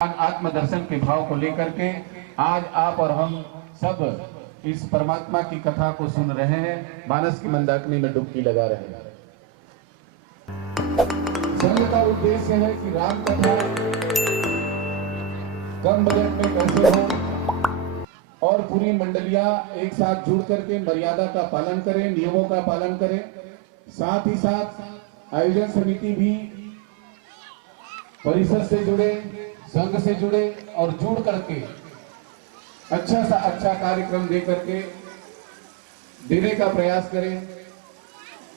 आत्मदर्शन के भाव को लेकर के आज आप और हम सब इस परमात्मा की कथा को सुन रहे हैं, मानस की मंदाकिनी में डुबकी लगा रहे हैं। संघ का उद्देश्य है कि राम कथा कम बजट में कैसे हो और पूरी मंडलियां एक साथ जुड़ करके मर्यादा का पालन करें, नियमों का पालन करें। साथ ही साथ आयोजन समिति भी परिषद से जुड़े, संघ से जुड़े और जुड़ करके अच्छा सा अच्छा कार्यक्रम दे करके देने का प्रयास करें।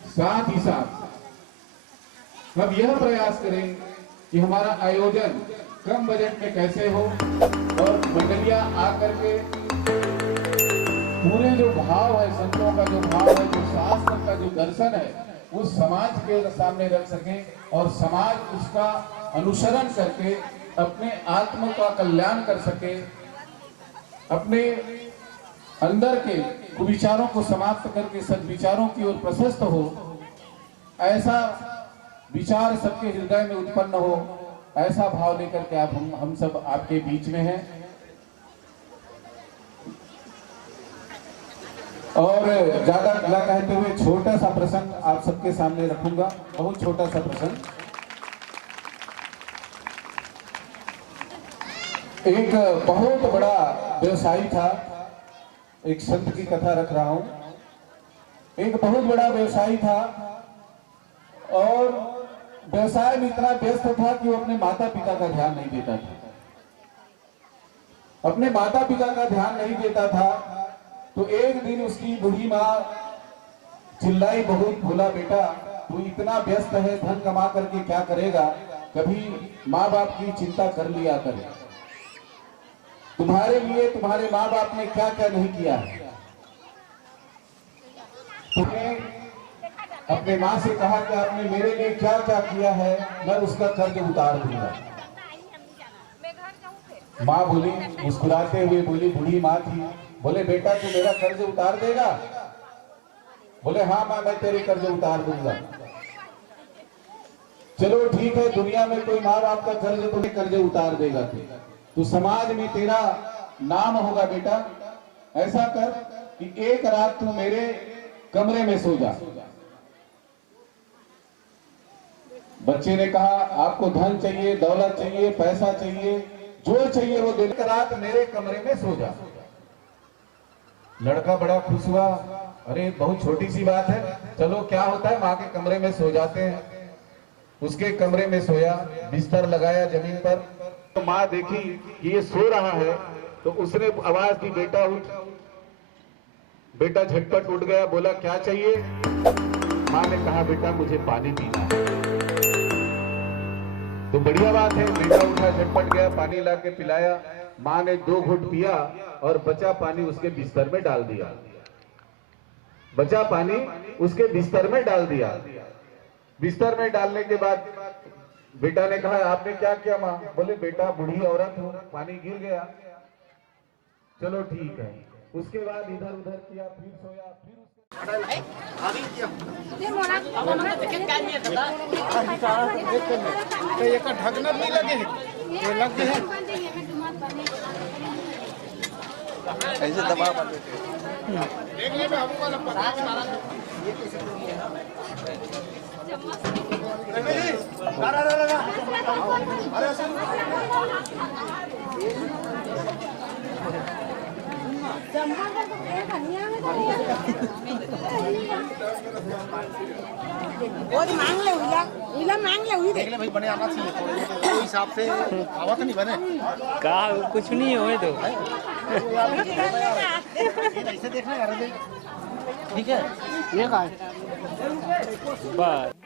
साथ ही साथ हम यह प्रयास करें कि हमारा आयोजन कम बजट में कैसे हो और मंडलियां आकर के पूरे जो भाव है, संतों का जो भाव है, जो शास्त्र का जो दर्शन है, उस समाज के सामने रख सकें और समाज उसका अनुसरण करके अपने आत्मा का कल्याण कर सके, अपने अंदर के कुविचारों को समाप्त करके सद्विचारों की ओर प्रशस्त हो। ऐसा विचार सबके हृदय में उत्पन्न हो, ऐसा भाव लेकर के आप हम सब आपके बीच में हैं। और ज्यादा न कहते हुए छोटा सा प्रसंग आप सबके सामने रखूंगा, बहुत छोटा सा प्रसंग। एक बहुत बड़ा व्यवसायी था, एक संत की कथा रख रहा हूं। एक बहुत बड़ा व्यवसायी था और व्यवसाय में इतना व्यस्त था कि वो अपने माता पिता का ध्यान नहीं देता था। अपने माता पिता का ध्यान नहीं देता था तो एक दिन उसकी बूढ़ी माँ चिल्लाई, बहुत बोला, बेटा तू इतना व्यस्त है, धन कमा करके क्या करेगा, कभी माँ बाप की चिंता कर लिया करे। तुम्हारे लिए तुम्हारे माँ बाप ने क्या क्या नहीं किया है। तुमने अपने माँ से कहा कि आपने मेरे लिए क्या क्या किया है, मैं उसका कर्ज उतार दूंगा। माँ बोली, मुस्कुराते हुए बोली, बूढ़ी माँ थी, बोले बेटा तू मेरा कर्ज उतार देगा? बोले हाँ माँ, मैं तेरे कर्ज उतार दूंगा। चलो ठीक है, दुनिया में कोई माँ बाप का कर्ज उतार देगा तो समाज में तेरा नाम होगा। बेटा ऐसा कर कि एक रात तू मेरे कमरे में सो जा। बच्चे ने कहा आपको धन चाहिए, दौलत चाहिए, पैसा चाहिए, जो चाहिए वो दे, एक रात मेरे कमरे में सो जा। लड़का बड़ा खुश हुआ, अरे बहुत छोटी सी बात है, चलो क्या होता है, माँ के कमरे में सो जाते हैं। उसके कमरे में सोया, बिस्तर लगाया जमीन पर। तो माँ देखी कि ये सो रहा है तो उसने आवाज दी, बेटा उठ। बेटा झटपट उठ गया, बोला क्या चाहिए? माँ ने कहा बेटा मुझे पानी पीना है। तो बढ़िया बात है, बेटा उठा, झटपट गया, पानी ला के पिलाया। माँ ने 2 घूंट पिया और बचा पानी उसके बिस्तर में डाल दिया। बचा पानी उसके बिस्तर में डाल दिया। बिस्तर में डालने के बाद बेटा ने कहा आपने क्या किया माँ? बोले बेटा बूढ़ी औरत हूँ, पानी गिर गया। चलो ठीक है। उसके बाद इधर उधर किया, फिर सोया, फिर ढकना नहीं लगे हैं, ऐसे दबा मांग ले देख ले भाई, बने आना चाहिए थोड़े हिसाब से, आवा तो नहीं बने कहा कुछ नहीं हो तो ऐसे देखना यार, ठीक है ये का बस।